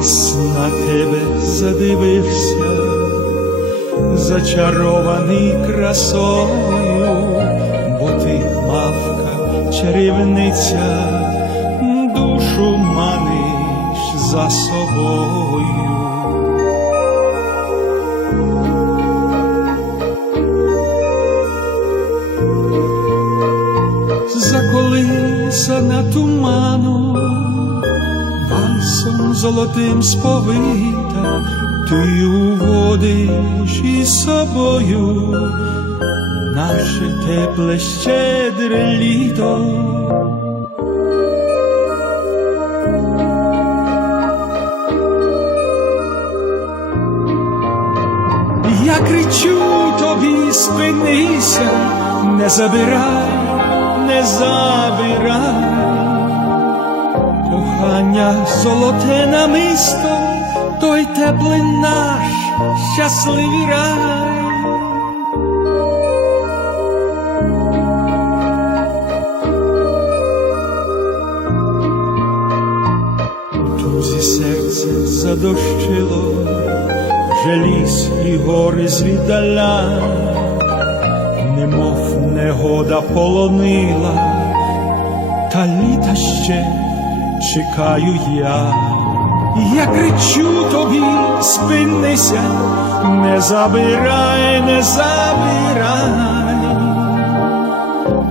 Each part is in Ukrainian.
ліс на тебе задивився, зачарований красою, бо ти мавка, чарівниця, душу маниш за собою. Заколисана туманом, вальсом золотим сповита, ти уводиш із собою наше тепле щедре літо. Я кричу тобі, спинися, не забирай, не забирай, кохання золоте намисто, той теплий наш щасливий рай. Тузі серце задощило, вже ліс і гори звідаля, немов негода полонила, та літа ще чекаю я. Я кричу тобі, спинися, не забирай, не забирай,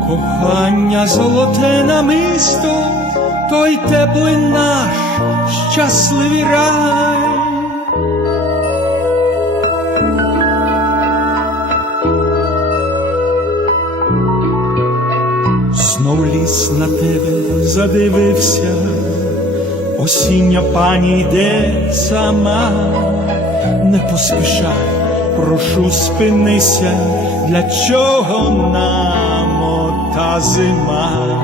кохання золоте намисто, той теплий наш щасливий рай. знов ліс на тебе задивився, осіння пані йде сама, не поспішай, прошу, спинися, для чого нам ота зима.